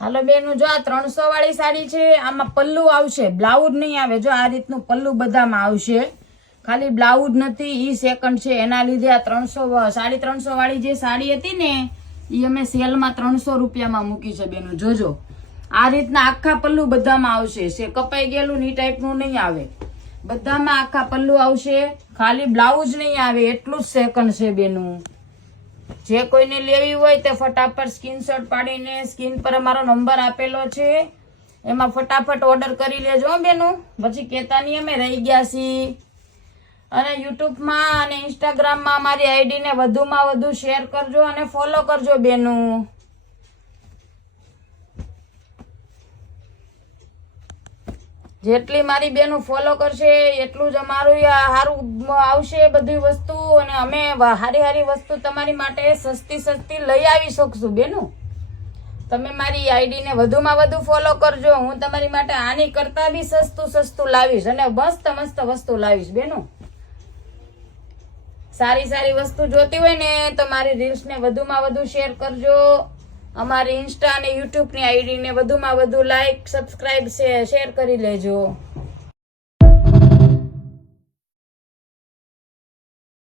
હાલો બેનું, જો આ 300 વાળી સાડી છે, આમાં પલ્લુ આવશે, બ્લાઉઝ નહીં આવે। જો આ રીતનું પલ્લુ બધામાં આવશે, ખાલી બ્લાઉઝ નથી, ઈ સેકન્ડ છે, એના લીધે આ 300 350 વાળી જે સાડી હતી ને ઈ અમે સેલમાં 300 રૂપિયામાં મૂકી છે બેનું। જોજો આ રીતના આખા પલ્લુ બધામાં આવશે, છે કપાઈ ગયેલું ની ટાઈપનું નહીં આવે, બધામાં આખા પલ્લુ આવશે, ખાલી બ્લાઉઝ નહીં આવે, એટલું જ સેકન્ડ છે બેનું। જે કોઈને લેવી હોય તે ફટાફટ સ્ક્રીનશોટ પાડીને સ્ક્રીન પર અમારો નંબર આપેલો છે, એમાં ફટાફટ ઓર્ડર કરી લેજો બેનું, પછી કહેતા નહીં અમે રહી ગયા છીએ। અને યુટ્યુબમાં અને ઇન્સ્ટાગ્રામમાં અમારી આઈડીને વધુમાં વધુ શેર કરજો અને ફોલો કરજો બેનું। જેટલી મારી બેનું ફોલો કરશે એટલું જ અમારું સારું આવશે બધી વસ્તુ, અને અમે સારી સારી વસ્તુ તમારી માટે સસ્તી સસ્તી લઈ આવી શકશું બેનું। તમે મારી આઈડીને વધુમાં વધુ ફોલો કરજો, હું તમારી માટે આની કરતા બી સસ્તું લાવીશ અને મસ્ત મસ્ત વસ્તુ લાવીશ બેનું। સારી સારી વસ્તુ જોતી હોય ને તો મારી રીલ્સને વધુમાં વધુ શેર કરજો, અમારી ઇન્સ્ટા અને યુટ્યુબની આઈડીને વધુમાં વધુ લાઈક સબસ્ક્રાઇબ શેર કરી લેજો।